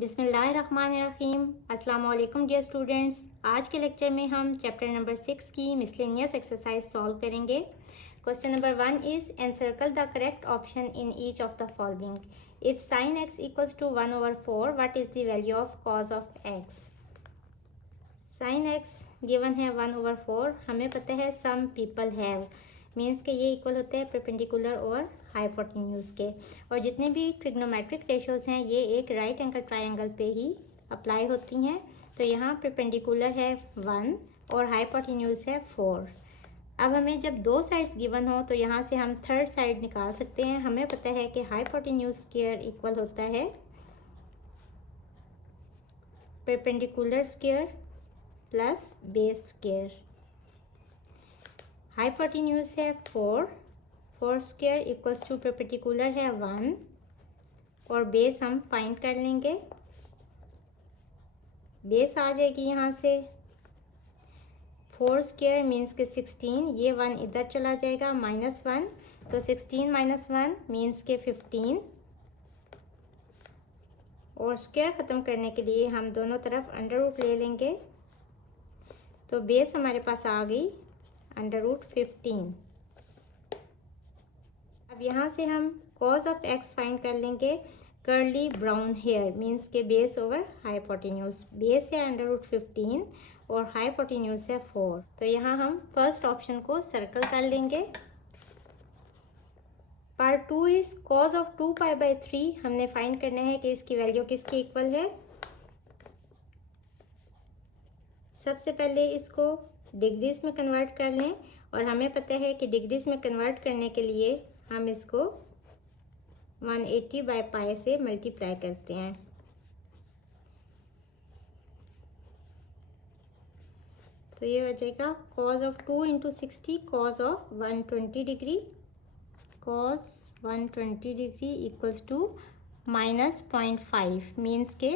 बिस्मिल्लाहिर्रहमानिर्रहीम। अस्सलाम वालेकुम डियर स्टूडेंट्स। आज के लेक्चर में हम चैप्टर नंबर 6 की मिसलेनियस एक्सरसाइज सॉल्व करेंगे। Question number 1 is encircle the correct option in each of the following. If sine x equals to 1/4 what is the value of cos of x. Sine x given है 1/4। हमें पता है some people have means के ये equal होते हैं perpendicular और hypotenuse के, और जितने भी ट्रिग्नोमेट्रिक रेशोज हैं ये एक राइट एंगल ट्रायंगल पे ही अप्लाई होती हैं। तो यहाँ परपेंडिकुलर है 1 और हाइपोटेन्यूज है 4। अब हमें जब दो साइड्स गिवन हो तो यहाँ से हम थर्ड साइड निकाल सकते हैं। हमें पता है कि हाइपोटेन्यूज स्क्वायर इक्वल होता है perpendicular square plus base square. Hypotenuse है 4 स्क्वायर इक्वल्स टू परपेंडिकुलर है 1 और बेस हम फाइंड कर लेंगे। बेस आ जाएगी यहाँ से 4 स्क्वायर मीन्स के 16, ये 1 इधर चला जाएगा -1, तो 16 - 1 मीन्स के 15, और स्क्वायर ख़त्म करने के लिए हम दोनों तरफ अंडर रूट ले लेंगे। तो बेस हमारे पास आ गई √15। अब यहाँ से हम कॉज ऑफ एक्स फाइंड कर लेंगे। कर्ली ब्राउन हेयर मीन्स के बेस ओवर हाइपोटेन्यूज। बेस है √15 और हाइपोटेन्यूज है 4। तो यहाँ हम फर्स्ट ऑप्शन को सर्कल कर लेंगे। Part 2 is cos of 2π/3। हमने फाइंड करना है कि इसकी वैल्यू किसके इक्वल है। सबसे पहले इसको डिग्रीज में कन्वर्ट कर लें, और हमें पता है कि डिग्रीज में कन्वर्ट करने के लिए हम इसको 180/π से मल्टीप्लाई करते हैं। तो ये हो जाएगा cos of 2 × 60 cos of 120 degree. Cos 120 degree equals to -0.5 means के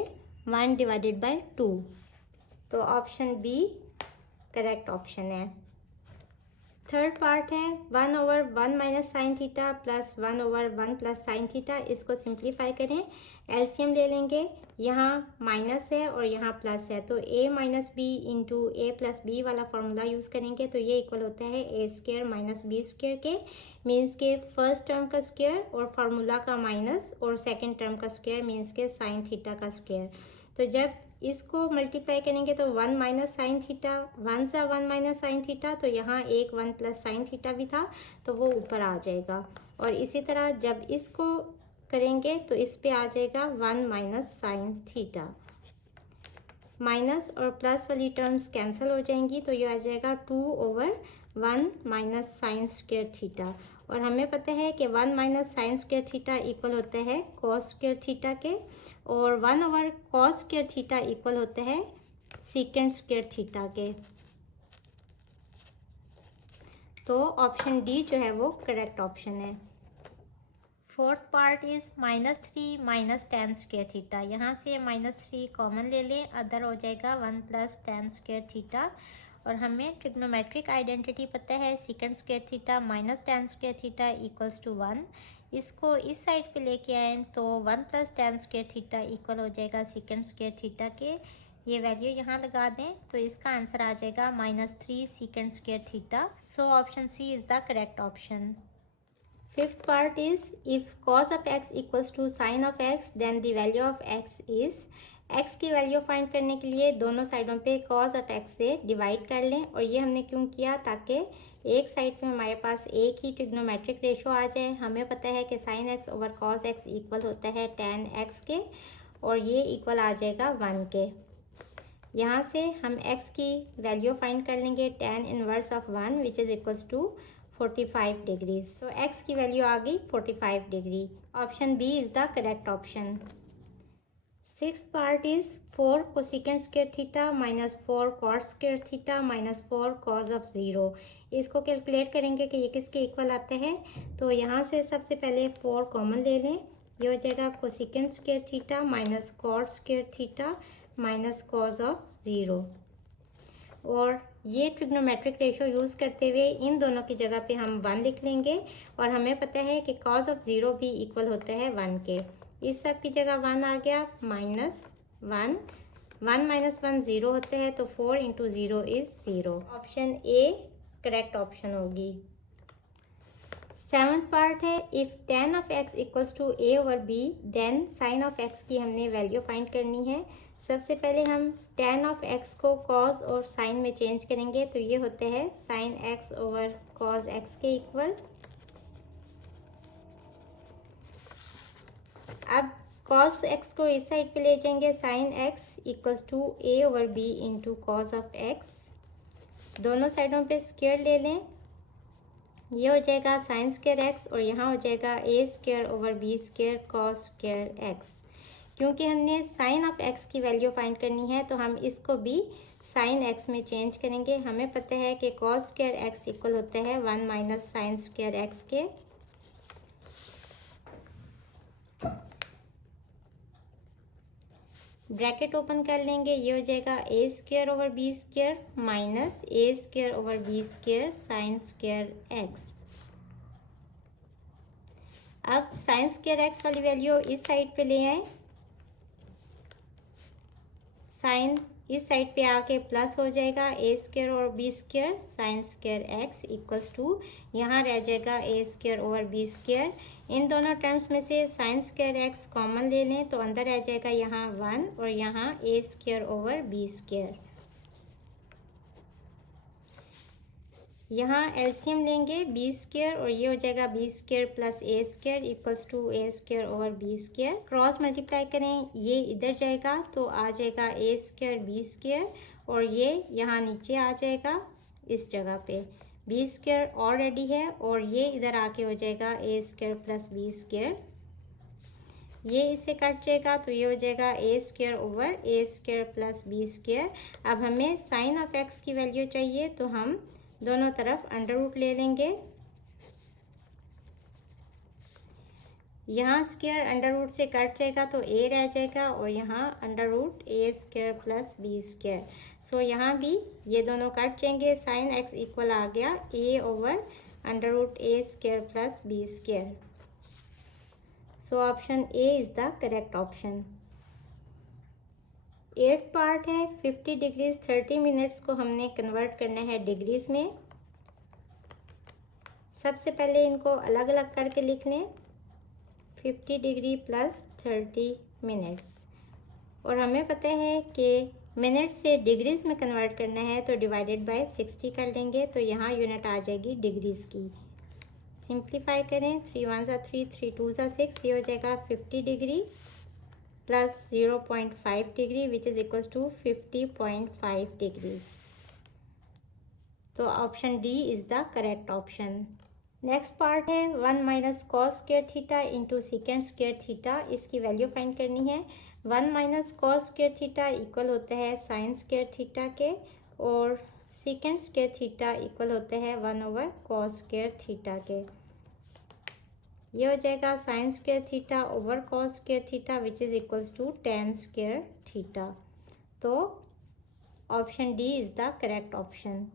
1/2। तो ऑप्शन बी करेक्ट ऑप्शन है। थर्ड पार्ट है 1/1 - sin theta plus 1/1 + sin theta. इसको सिंप्लीफाई करें, एलसीएम ले लेंगे। यहाँ माइनस है और यहाँ प्लस है, तो a - b × a + b वाला फार्मूला यूज़ करेंगे। तो ये इक्वल होता है a² - b² के, मीन्स के फर्स्ट टर्म का स्क्वायर और फार्मूला का माइनस, और सेकेंड टर्म का स्क्वायर मीन्स के sin थीटा का स्क्वायर। तो जब इसको मल्टीप्लाई करेंगे तो 1 - sin थीटा, 1 सा 1 - sin थीटा, तो यहाँ एक 1 + sin थीटा भी था तो वो ऊपर आ जाएगा। और इसी तरह जब इसको करेंगे तो इस पे आ जाएगा 1 - sin थीटा। माइनस और प्लस वाली टर्म्स कैंसिल हो जाएंगी, तो ये आ जाएगा 2/1 - sin² थीटा। और हमें पता है कि 1 - sin² थीटा इक्वल होता है cos² थीटा के, और 1/cos² थीटा इक्वल होता है sec² थीटा के। तो ऑप्शन डी जो है वो करेक्ट ऑप्शन है। Fourth part is -3 - tan² theta. यहाँ से -3 कॉमन ले लें, अदर हो जाएगा 1 + tan² थीटा। और हमें ट्रिग्नोमेट्रिक आइडेंटिटी पता है sec² theta - tan² theta equals to 1। इसको इस साइड पे लेके आए तो 1 + tan² थीटा इक्वल हो जाएगा sec² थीटा के। ये वैल्यू यहाँ लगा दें तो इसका आंसर आ जाएगा -3 sec² थीटा। So option C is the correct option. Fifth part is if cos of x equals to sin of x then the value of x is. x की वैल्यू फाइंड करने के लिए दोनों साइडों पे cos of x से divide कर लें, और ये हमने क्यों किया, ताकि एक साइड पे हमारे पास एक ही ट्रिग्नोमेट्रिक रेशो आ जाए। हमें पता है कि sin x over cos x equal होता है tan x के, और ये इक्वल आ जाएगा 1 के। यहाँ से हम x की वैल्यू फाइंड कर लेंगे tan inverse of 1 which is equals to 45 degrees. तो x की वैल्यू आ गई 45 degree. Option B is the correct option. Sixth part is 4 cosec² theta -4 cos² theta -4 cos of 0। इसको कैलकुलेट करेंगे कि ये किसके इक्वल आते हैं। तो यहाँ से सबसे पहले 4 कॉमन ले लें, ये हो जाएगा cosec² theta -cos² theta -cos of 0। और ये ट्रिग्नोमेट्रिक रेशो यूज़ करते हुए इन दोनों की जगह पे हम 1 लिख लेंगे, और हमें पता है कि cos ऑफ 0 भी इक्वल होता है 1 के। इस सब की जगह 1 आ गया 1, 1 माइनस 1 0 होते हैं, तो 4 into 0 is 0। Option A correct option होगी। 7th पार्ट है, if tan of x equals to a over b then sine of x की हमने वैल्यू फाइंड करनी है। सबसे पहले हम tan ऑफ x को cos और साइन में चेंज करेंगे, तो ये होते हैं sine x over cos x के इक्वल। अब cos x को इस साइड पे ले जाएंगे, sine x equals to a over b into cos of x। दोनों साइडों पे स्क्वायर ले लें, ये हो जाएगा साइन स्क्वायर एक्स और यहाँ हो जाएगा ए square over B square cos square x. क्योंकि हमने साइन ऑफ एक्स की वैल्यू फाइंड करनी है, तो हम इसको भी साइन एक्स में चेंज करेंगे। हमें पता है कि कॉस स्क्वायर एक्स इक्वल होता है 1 माइनस साइन स्क्वायर एक्स के। ब्रैकेट ओपन कर लेंगे, ये हो जाएगा ए square over B square minus a square over B square sine square x. अब साइन स्क्वायर एक्स वाली वैल्यू इस साइड पे ले आए, साइन इस साइड पे आके प्लस हो जाएगा ए स्क्वायर और B square sine square x equals to यहाँ रह जाएगा ए स्क्वायर ओवर बी स्क्वायर। इन दोनों टर्म्स में से साइन स्क्वायर एक्स कॉमन ले लें, तो अंदर रह जाएगा यहाँ 1 और यहाँ A square over B square. यहाँ एलसीएम लेंगे बी स्क्वायर और ये हो जाएगा B square plus A square equals to A square over B square. Cross multiply करें, ये इधर जाएगा तो आ जाएगा ए स्क्वायर बी स्क्वायर और ये यहाँ नीचे आ जाएगा इस जगह पे। बी स्क्वायर ऑलरेडी है और ये इधर आके हो जाएगा ए स्क्वायर प्लस बी स्क्वायर। ये इससे कट जाएगा तो ये हो जाएगा ए स्क्वायर ओवर ए स्क्वायर प्लस बी स्क्वायर। अब हमें साइन ऑफ एक्स की वैल्यू चाहिए, तो हम दोनों तरफ अंडर रूट ले लेंगे। यहाँ स्क्वायर अंडर रूट से कट जाएगा तो ए रह जाएगा और यहाँ under root a square plus b square. सो यहाँ भी ये दोनों कट जाएंगे, साइन एक्स इक्वल आ गया a over under root a square plus b square. So option A is the correct option. 8th part है, 50 डिग्रीज 30 मिनट्स को हमने कन्वर्ट करना है डिग्रीज में। सबसे पहले इनको अलग अलग करके लिख लें, 50 डिग्री प्लस 30 मिनट्स। और हमें पता है कि मिनट्स से डिग्रीज में कन्वर्ट करना है, तो डिवाइडेड बाय 60 कर लेंगे, तो यहाँ यूनिट आ जाएगी डिग्रीज की। सिंप्लीफाई करें, 3 1 ज़ा 3, 3 2 ज़ा 6, ये हो जाएगा 50 degree plus 0.5 degree which is equals to 50.5 degrees. तो option D is the correct option. Next part है 1 minus cos square theta into second square theta. इसकी वैल्यू फाइंड करनी है। 1 minus cos square theta equal होता है sign square theta के और second square theta equal होते हैं 1 ओवर कॉस स्क्वायर थीटा के। ये हो जाएगा sine square theta over cos square theta which is equals to tan square theta. तो option D is the correct option.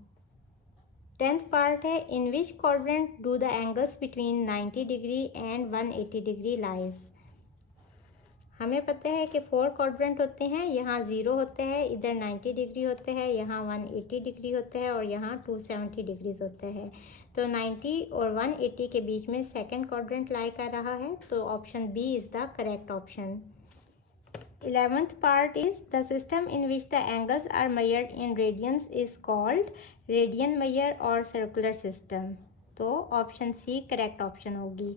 10th part है, in which quadrant do the angles between 90 degree and 180 degree lies. हमें पता है कि 4 quadrant होते हैं, यहाँ 0 होते हैं, इधर 90 डिग्री होते हैं, यहाँ 180 डिग्री होते हैं और यहाँ 270 डिग्रीज होते हैं। तो 90 और 180 के बीच में सेकंड क्वाड्रेंट लाई कर रहा है, तो option B is the correct option. 11th part is the system in which the angles are measured in radians is called radian measure और circular system। तो ऑप्शन सी करेक्ट ऑप्शन होगी।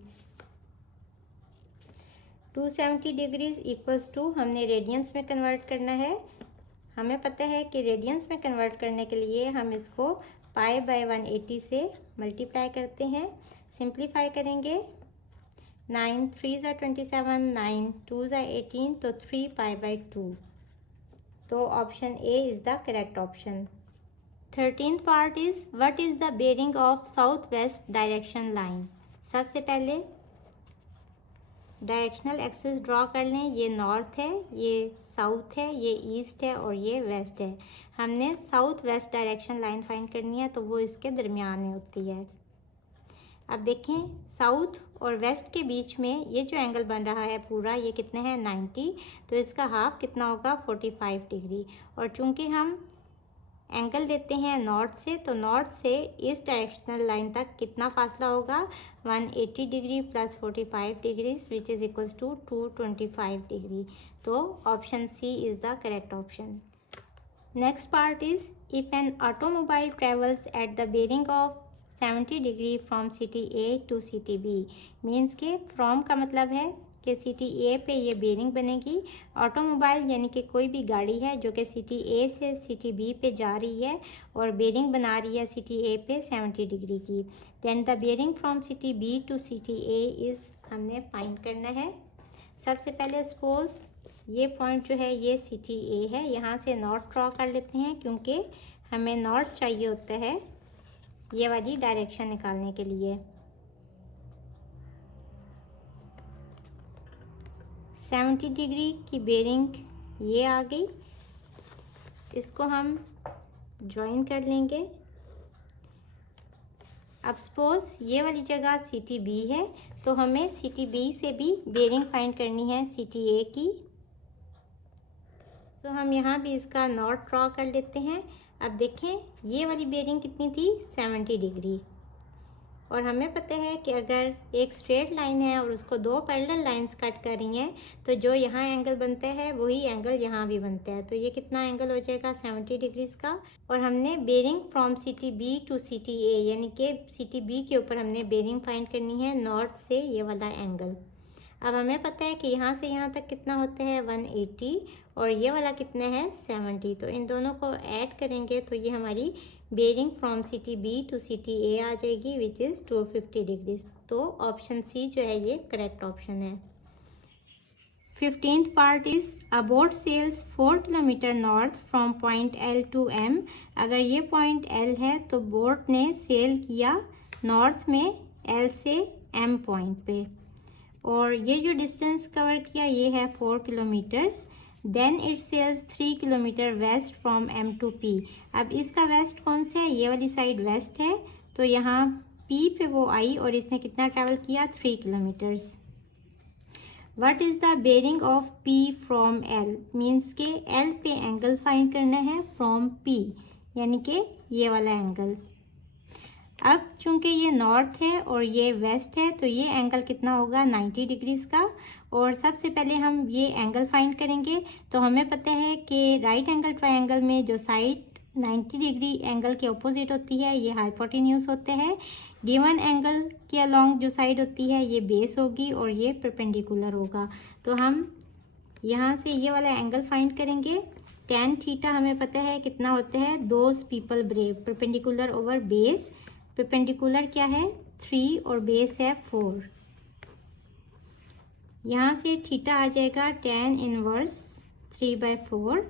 270 degrees equals to हमने radiance में convert करना है। हमें पता है कि रेडियंस में कन्वर्ट करने के लिए हम इसको पाई बाय 180 से मल्टीप्लाई करते हैं। सिंप्लीफाई करेंगे, 9 3 ज़ा 27, 9 2 ज़ा 18, तो 3 पाई बाय 2। तो option A is the correct option. 13th part is what is the bearing of south west direction line. सबसे पहले डायरेक्शनल एक्सिस ड्रॉ कर लें। ये नॉर्थ है, ये साउथ है, ये ईस्ट है और ये वेस्ट है। हमने south west direction line find करनी है, तो वो इसके दरमियान में होती है। अब देखें साउथ और वेस्ट के बीच में ये जो एंगल बन रहा है पूरा, ये कितने हैं 90, तो इसका हाफ कितना होगा 45 डिग्री। और चूंकि हम एंगल लेते हैं नॉर्थ से, तो नॉर्थ से इस डायरेक्शनल लाइन तक कितना फासला होगा 180 degree plus 45 degree which is equals to 225 degree. तो option C is the correct option. Next part is if an automobile travels at the bearing of 70 degree from city A to city B, means के from का मतलब है कि city ए पे ये bearing बनेगी। Automobile यानी कि कोई भी गाड़ी है जो कि सिटी ए से सिटी बी पे जा रही है और बेरिंग बना रही है सिटी ए पे 70 डिग्री की। Then the bearing from city B to city A is हमने फाइंड करना है। सबसे पहले सपोज ये पॉइंट जो है ये सिटी ए है, यहाँ से नॉर्थ ड्रॉ कर लेते हैं क्योंकि हमें नॉर्थ चाहिए होता है ये वाली डायरेक्शन निकालने के लिए। 70 डिग्री की बेरिंग ये आ गई, इसको हम ज्वाइन कर लेंगे। अब सपोज ये वाली जगह सिटी बी है, तो हमें सिटी बी से भी बेरिंग फाइंड करनी है सिटी ए की। तो हम यहाँ भी इसका नॉर्थ ड्रॉ कर लेते हैं। अब देखें ये वाली बेरिंग कितनी थी 70 डिग्री, और हमें पता है कि अगर एक स्ट्रेट लाइन है और उसको दो पैरेलल लाइंस कट कर रही हैं, तो जो यहाँ एंगल बनता है वही एंगल यहाँ भी बनता है। तो ये कितना एंगल हो जाएगा 70 डिग्रीज का। और हमने bearing from city B to city A यानी कि सिटी बी के ऊपर हमने बेरिंग फाइंड करनी है नॉर्थ से ये वाला एंगल। अब हमें पता है कि यहाँ से यहाँ तक कितना होता है 180 और ये वाला कितना है 70, तो इन दोनों को ऐड करेंगे तो ये हमारी bearing from city B to city A आ जाएगी विच इज़ 250 डिग्रीज। तो ऑप्शन सी जो है ये करेक्ट ऑप्शन है। 15th part is a boat sails 4 kilometre north from point L to M. अगर ये पॉइंट एल है तो बोट ने सेल किया नॉर्थ में एल से एम पॉइंट पे, और ये जो डिस्टेंस कवर किया ये है 4 kilometres. Then it sails 3 kilometre west from M to P. अब इसका वेस्ट कौन सा है, ये वाली साइड वेस्ट है, तो यहाँ पी पे वो आई और इसने कितना ट्रैवल किया 3 kilometres. What is the bearing of P from L, means के एल पे एंगल फाइंड करना है फ्रॉम पी यानी कि ये वाला एंगल। अब चूंकि ये नॉर्थ है और ये वेस्ट है तो ये एंगल कितना होगा 90 डिग्रीज का। और सबसे पहले हम ये एंगल फाइंड करेंगे। तो हमें पता है कि राइट एंगल ट्रायंगल में जो साइड 90 डिग्री एंगल के ऑपोजिट होती है ये हाइपोटेन्यूज होते हैं। गिवन एंगल के अलोंग जो साइड होती है ये बेस होगी और ये परपेंडिकुलर होगा। तो हम यहाँ से ये वाला एंगल फाइंड करेंगे। tan थीटा हमें पता है कितना होता है those people brave, perpendicular over base. Perpendicular क्या है 3 और बेस है 4। यहाँ से थीटा आ जाएगा tan इनवर्स 3/4।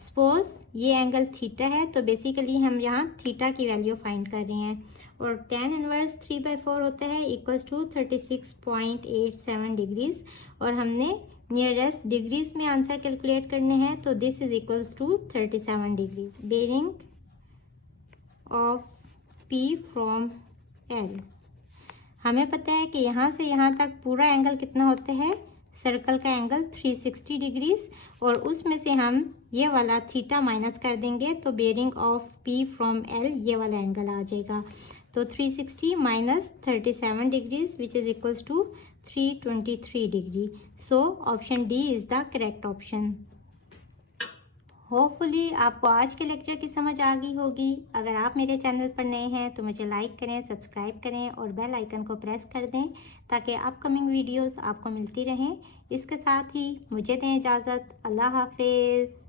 सपोज ये एंगल थीटा है तो बेसिकली हम यहाँ थीटा की वैल्यू फाइंड कर रहे हैं, और tan इनवर्स 3/4 होता है इक्वल्स टू 36.87 डिग्रीज। और हमने नियरेस्ट डिग्रीज में आंसर कैलकुलेट करने हैं, तो this is equals to 37 degrees. Bearing of P from L, हमें पता है कि यहाँ से यहाँ तक पूरा एंगल कितना होता है सर्कल का एंगल 360 डिग्रीज, और उसमें से हम ये वाला थीटा माइनस कर देंगे तो bearing of P from L ये वाला एंगल आ जाएगा। तो 360 minus 37 degrees which is equals to 323 degree. So option D is the correct option. Hopefully आपको आज के लेक्चर की समझ आ गई होगी। अगर आप मेरे चैनल पर नए हैं तो मुझे लाइक करें, सब्सक्राइब करें और बेल आइकन को प्रेस कर दें ताकि अपकमिंग वीडियोस आपको मिलती रहें। इसके साथ ही मुझे दें इजाज़त। अल्लाह हाफिज़।